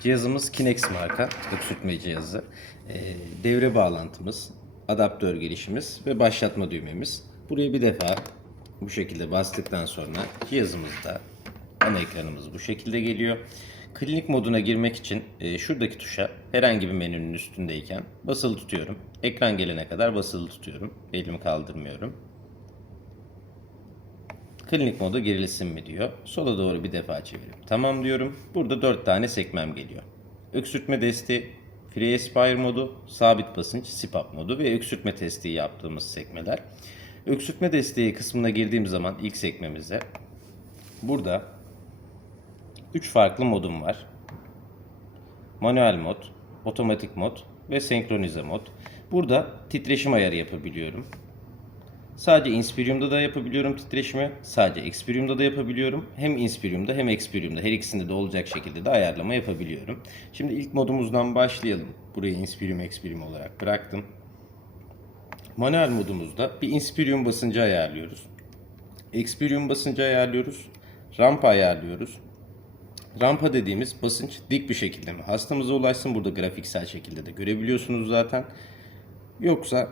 Cihazımız Kinex marka öksürtme cihazı. Devre bağlantımız, adaptör girişimiz ve başlatma düğmemiz. Buraya bir defa bu şekilde bastıktan sonra cihazımızda ana ekranımız bu şekilde geliyor. Klinik moduna girmek için şuradaki tuşa herhangi bir menünün üstündeyken basılı tutuyorum. Ekran gelene kadar basılı tutuyorum. Elimi kaldırmıyorum. Klinik moda girilsin mi diyor. Sola doğru bir defa çevirip tamam diyorum. Burada 4 tane sekmem geliyor. Öksürtme desteği, Free Aspire modu, sabit basınç, CPAP modu ve öksürtme testi yaptığımız sekmeler. Öksürtme desteği kısmına girdiğim zaman ilk sekmemize burada 3 farklı modum var. Manuel mod, otomatik mod ve senkronize mod. Burada titreşim ayarı yapabiliyorum. Sadece Inspirium'da da yapabiliyorum titreşimi. Sadece Experium'da da yapabiliyorum. Hem Inspirium'da hem Experium'da her ikisinde de olacak şekilde de ayarlama yapabiliyorum. Şimdi ilk modumuzdan başlayalım. Burayı Inspirium, Experium olarak bıraktım. Manuel modumuzda bir Inspirium basıncı ayarlıyoruz. Experium basıncı ayarlıyoruz. Rampa ayarlıyoruz. Rampa dediğimiz basınç dik bir şekilde mi? Hastamıza ulaşsın, burada grafiksel şekilde de görebiliyorsunuz zaten. Yoksa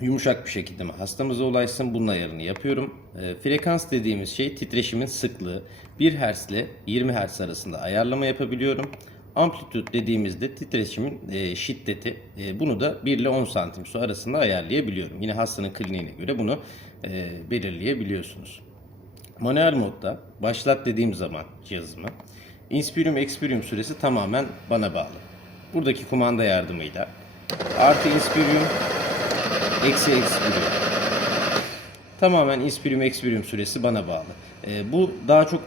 yumuşak bir şekilde mi hastamıza ulaşsın, bunun ayarını yapıyorum. Frekans dediğimiz şey titreşimin sıklığı. 1 Hz ile 20 Hz arasında ayarlama yapabiliyorum. Amplitude dediğimizde titreşimin şiddeti. Bunu da 1 ile 10 santim su arasında ayarlayabiliyorum. Yine hastanın kliniğine göre bunu belirleyebiliyorsunuz. Manuel modda başlat dediğim zaman cihazımı Inspirium Experium süresi tamamen bana bağlı. Buradaki kumanda yardımıyla artı Inspirium eksi Experium. Tamamen Inspirium Experium süresi bana bağlı. Bu daha çok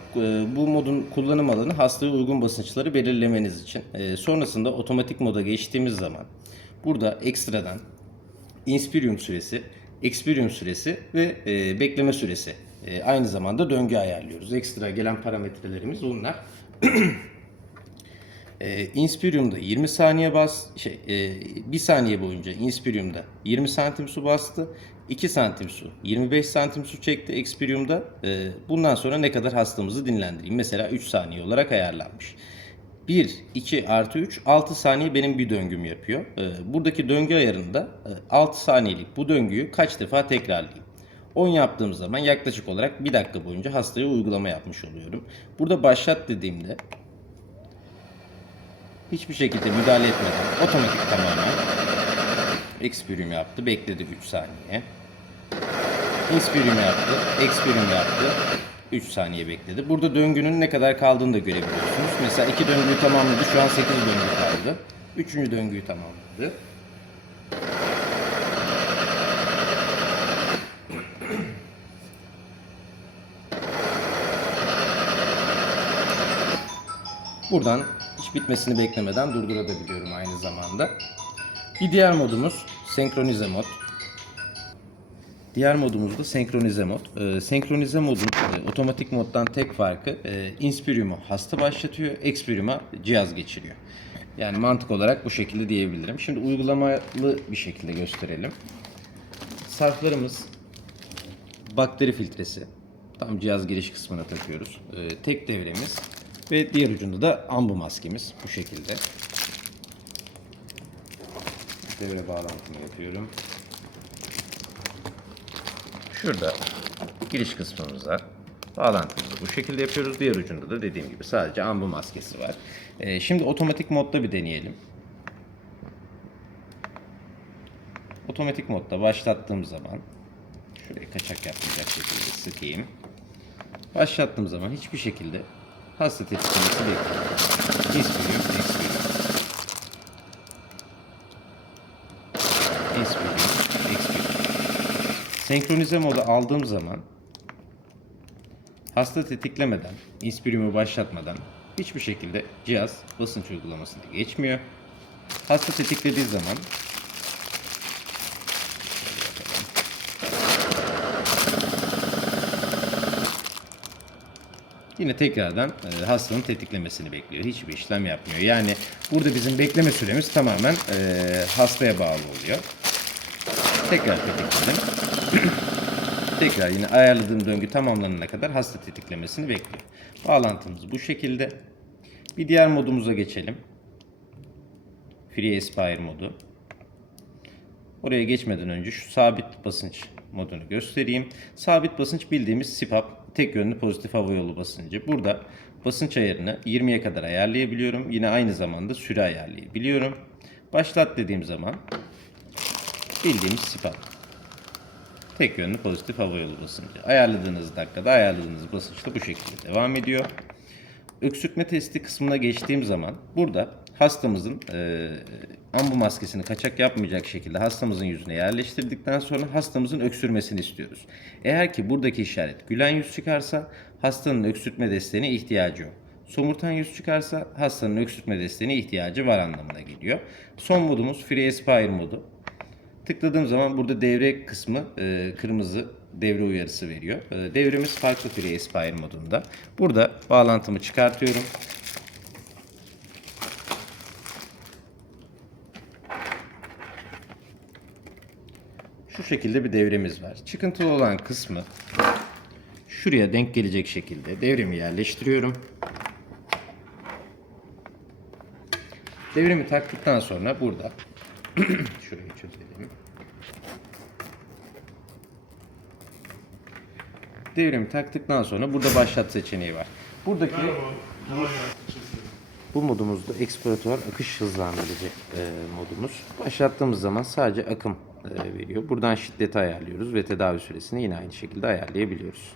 bu modun kullanım alanı hastaya uygun basınçları belirlemeniz için. Sonrasında otomatik moda geçtiğimiz zaman burada ekstradan Inspirium süresi, Experium süresi ve bekleme süresi, aynı zamanda döngü ayarlıyoruz. Ekstra gelen parametrelerimiz bunlar. Inspirium'da 20 saniye 1 saniye boyunca Inspirium'da 20 santim su bastı. 2 santim su, 25 santim su çekti Experium'da. Bundan sonra ne kadar hastamızı dinlendireyim? Mesela 3 saniye olarak ayarlanmış. 1, 2 artı 3, 6 saniye benim bir döngüm yapıyor. Buradaki döngü ayarında 6 saniyelik bu döngüyü kaç defa tekrarlayayım? 10 yaptığım zaman yaklaşık olarak 1 dakika boyunca hastaya uygulama yapmış oluyorum. Burada başlat dediğimde hiçbir şekilde müdahale etmeden otomatik tamamen Experium yaptı. Bekledi 3 saniye. Inspirium yaptı. Experium yaptı. 3 saniye bekledi. Burada döngünün ne kadar kaldığını da görebiliyorsunuz. Mesela 2 döngüyü tamamladı. Şu an 8 döngü kaldı. 3. döngüyü tamamladı. Buradan hiç bitmesini beklemeden durdurabiliyorum aynı zamanda. Bir diğer modumuz senkronize mod. Diğer modumuz da senkronize mod. Senkronize modun otomatik moddan tek farkı Inspirium'u hasta başlatıyor, Experium'a cihaz geçiriyor. Yani mantık olarak bu şekilde diyebilirim. Şimdi uygulamalı bir şekilde gösterelim. Sarflarımız bakteri filtresi. Tam cihaz giriş kısmına takıyoruz. Tek devremiz ve diğer ucunda da ambu maskemiz bu şekilde. Devre bağlantımı yapıyorum. Şurada giriş kısmımıza bağlantımızı bu şekilde yapıyoruz. Diğer ucunda da dediğim gibi sadece ambu maskesi var. Şimdi otomatik modda bir deneyelim. Otomatik modda başlattığım zaman şurayı kaçak yapmayacak şekilde sıkayım. Başlattığım zaman hiçbir şekilde hasta tepkimesi bekliyorum. Inspirium, Experium. Inspirium, Experium. Senkronize modu aldığım zaman hasta tetiklemeden, Inspirium'u başlatmadan hiçbir şekilde cihaz basınç uygulamasına geçmiyor. Hasta tetiklediği zaman yine tekrardan hastanın tetiklemesini bekliyor. Hiçbir işlem yapmıyor. Yani burada bizim bekleme süremiz tamamen hastaya bağlı oluyor. Tekrar tetikledim. Tekrar yine ayarladığım döngü tamamlanana kadar hasta tetiklemesini bekliyor. Bağlantımız bu şekilde. Bir diğer modumuza geçelim. Free Aspire modu. Oraya geçmeden önce şu sabit basınç modunu göstereyim. Sabit basınç bildiğimiz CPAP, tek yönlü pozitif hava yolu basıncı. Burada basınç ayarını 20'ye kadar ayarlayabiliyorum. Yine aynı zamanda süre ayarlayabiliyorum. Başlat dediğim zaman bildiğimiz CPAP, tek yönlü pozitif hava yolu basıncı. Ayarladığınız dakikada ayarladığınız basınçla bu şekilde devam ediyor. Öksürtme testi kısmına geçtiğim zaman burada hastamızın ambu maskesini kaçak yapmayacak şekilde hastamızın yüzüne yerleştirdikten sonra hastamızın öksürmesini istiyoruz. Eğer ki buradaki işaret gülen yüz çıkarsa hastanın öksürtme desteğine ihtiyacı yok. Somurtan yüz çıkarsa hastanın öksürtme desteğine ihtiyacı var anlamına geliyor. Son modumuz Free Aspire modu. Tıkladığım zaman burada devre kısmı kırmızı devre uyarısı veriyor. Devremiz farklı Free Aspire modunda. Burada bağlantımı çıkartıyorum. Şu şekilde bir devremiz var. Çıkıntılı olan kısmı şuraya denk gelecek şekilde devremi yerleştiriyorum. Devremi taktıktan sonra burada şurayı çözelim. Devremi taktıktan sonra burada başlat seçeneği var. Buradaki bu modumuzda eksploratör akış hızlandırıcı modumuz. Başlattığımız zaman sadece akım veriyor. Buradan şiddeti ayarlıyoruz ve tedavi süresini yine aynı şekilde ayarlayabiliyoruz.